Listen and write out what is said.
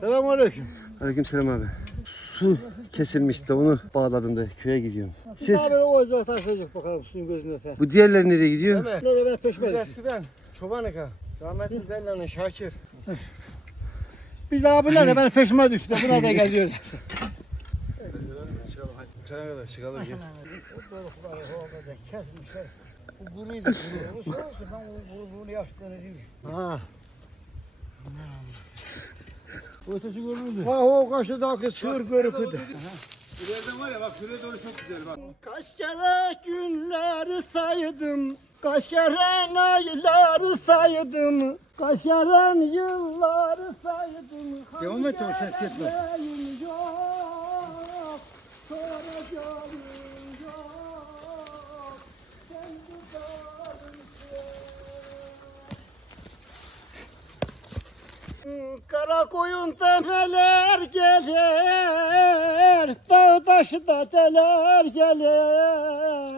Selamünaleyküm. Aleykümselam abi. Su kesilmişti onu bağladım da köye gidiyorum. Siz abi o yüzden taşıyacak bakalım suyun gözünde sen. bu diğerleri nereye gidiyor? Ne de ben Biz peşmedim. eskiden çobanık ha. Rahmetli Zella'nın Şakir. Biz de abiler de ben peşime düştü. Buna da geliyor. Çana kadar çıkalım gel. Kesmişler. Bu kuruydu. Kuru. Bu soğuktu. Ben bu bunu yaşlarını değil. Ha. Ötesi göründü. Ha o karşıdaki sığır görüküdü. İleriden var ya bak şuraya doğru çok güzel bak. Kaç kere günleri saydım. Kaç kere ayları saydım. Kaç kere yılları saydım. Devam et o ses yetmez. Kara koyun temeler gelir, dağ taşı da deler gelir.